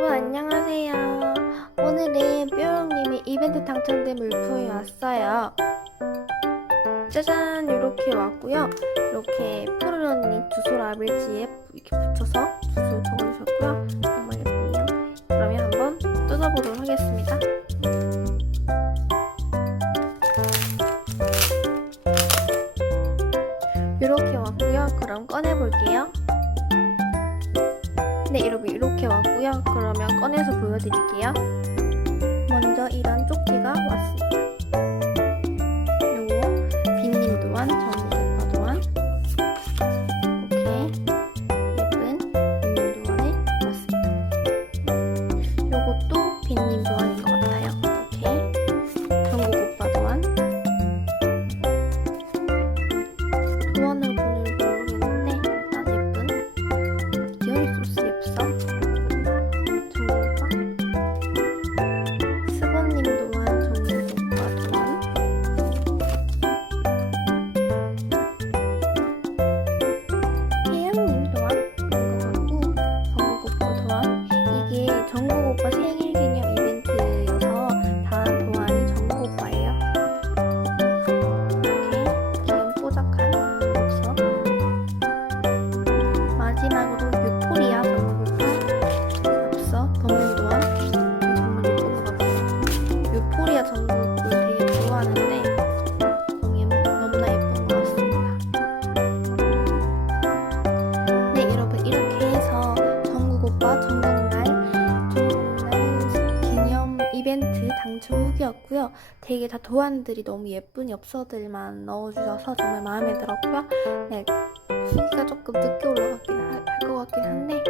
여러분 안녕하세요. 오늘은 뾰롱님이 이벤트 당첨된 물품이 왔어요. 짜잔 이렇게 왔고요. 이렇게 언니 주소 라벨지에 이렇게 붙여서 주소 적어주셨고요. 정말 예쁘네요. 그러면 한번 뜯어보도록 하겠습니다. 이렇게 왔고요. 그럼 꺼내볼게요. 네, 여러분 이렇게 왔고요. 그러면 꺼내서 보여드릴게요. 당첨 후기였고요. 되게 다 도안들이 너무 예쁜 엽서들만 넣어주셔서 정말 마음에 들었고요. 네, 후기가 조금 늦게 올라가긴 할 것 같긴 한데